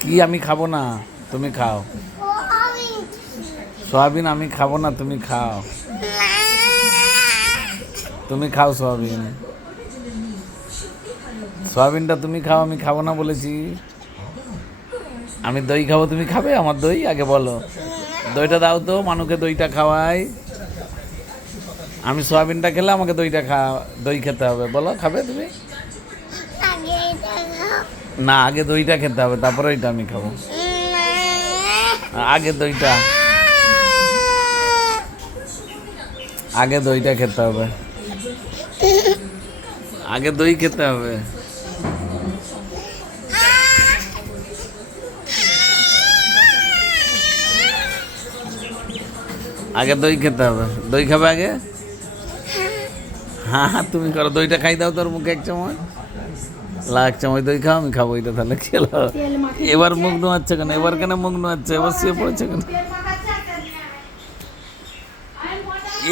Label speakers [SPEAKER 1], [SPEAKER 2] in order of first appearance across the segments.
[SPEAKER 1] কি আমি খাব না? তুমি খাও। সোয়াবিন আমি খাব না, তুমি খাও। তুমি খাও সয়াবিন। সয়াবিনটা তুমি খাও, আমি খাব না বলেছি। আমি দই খাব, তুমি খাবে? আমার দই? আগে বলো। দইটা দাও তো মানুষকে দইটা খাওয়াই। আমি সয়াবিনটা খেলে আমাকে দইটা খা দই খেতে হবে। বলো, খাবে তুমি? না, আগে দইটা খেতে হবে, তারপরে ওইটা আমি খাব। আগে দইটা। আগে দইটা খেতে হবে। আগে দই খেতে হবে। আগে দই খেতে হবে। দই খাবে আগে? হ্যাঁ তুমি করো, দইটা খাই দাও তোর মুখে এক চামচ। এক চামচ দই খাও, আমি খাব ওইটা তাহলে খেলো এবার মুখ নোয়াচ্ছে কেন? এবার কেন মুখ নোয়াচ্ছে? এবার শুয়ে পড়েছে কেন?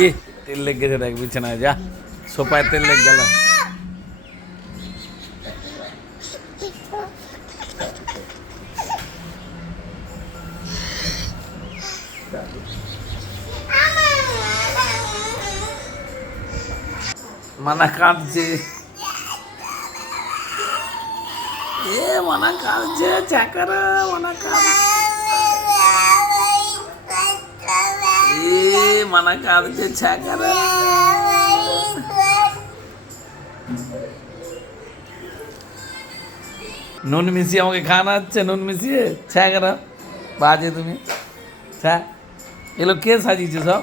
[SPEAKER 1] ই তেল লেগে গেছে দেখ যা। সোফায় তেল লেগে গেল। মানা কাঁদছে এ মানা কাঁদছে চাকারা মানা কাঁদছে এ মানা কাঁদছে চাকারা নুন মিশিয়ে আমাকে খাওয়ানো হচ্ছে নুন মিশিয়ে ছ্যাঁকরা বাজে তুমি ছ্যা এগুলো কে সাজিয়েছে সব